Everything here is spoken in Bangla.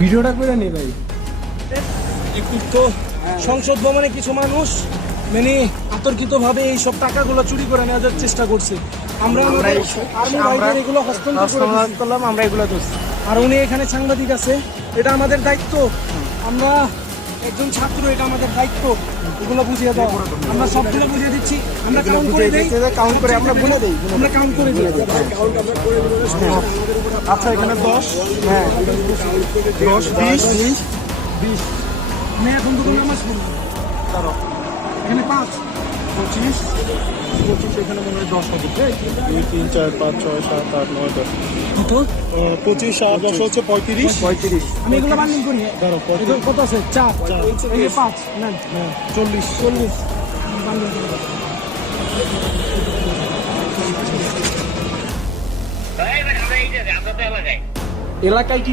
ভিডিওটা করে নি ভাই। একটু তো সংসদ ভবনে কিছু মানুষ মানে আতর্কিতভাবে এই সব টাকাগুলো চুরি করে নেওয়ার চেষ্টা করছে। আমরা আমাদের আর্মি ভাইদের এগুলো হস্তান্তর করলাম, আমরা এগুলো ধরছি। আর উনি এখানে সাংবাদিক আছে, এটা আমাদের দায়িত্ব। আমরা একজন ছাত্র, এটা আমাদের দায়িত্ব এগুলো বুঝিয়ে দেওয়া। আমরা সবগুলো বুঝিয়ে দিচ্ছি, আমরা কাউন্ট করে দেই, কাউন্ট করে আমরা গুনে দেই, আমরা কাউন্ট করে দিই। আচ্ছা এখানে 10, হ্যাঁ 10, 20, 20। আমি এখন দুটো নামাজ পড়লাম, এখানে 5, 25, 25, এখানে মনে হয় 10 হবে। 2, 3, 4, 5, 6, 7, 8, 9, 10। কত? 25 আর 10 হচ্ছে 35। আমি এগুলো বান্ডিং করি। এগুলো কত আছে? 4, এই যে 5, নেন 40 বান্ডিং করে দাও। আমরা এই যে আমরা তো এলাকায় এলাকায় কি